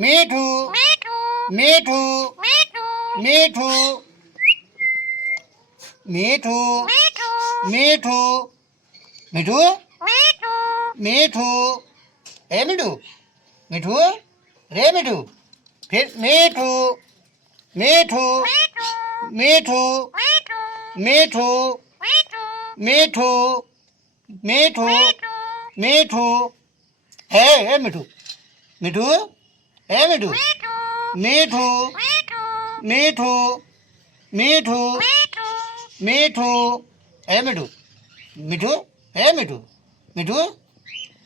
मीठू मीठू मीठू मीठू मीठू मिठू मीठू ए मिठू मिठू रे मिठू फिर मीठू मीठू मीठू मीठू मीठू मीठू मीठू है मिठू मिठू है मिठू मीठू मीठू मीठू मीठू है मिठू मिठू है मिठू मिठू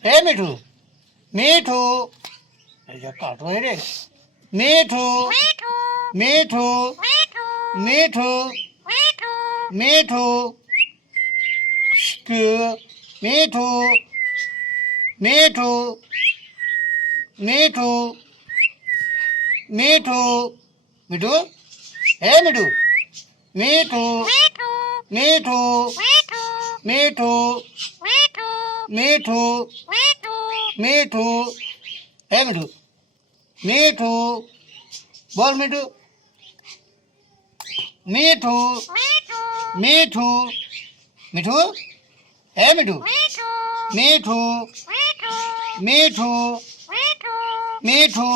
है मिठू मिठू काटो है रे मिठू मिठू मिठू मिठू मिठू मिठू मिठू मिठू मिठू है मिठू मिठू मिठू मिठू मिठू मिठू है मिठू मिठू बोल मिठू मिठू मिठू मिठू है मिठू मिठू मिठू मिठू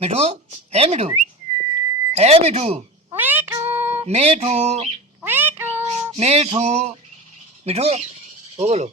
मिठू है मिठू है मिठू मिठू मिठू मिठू हो बोलो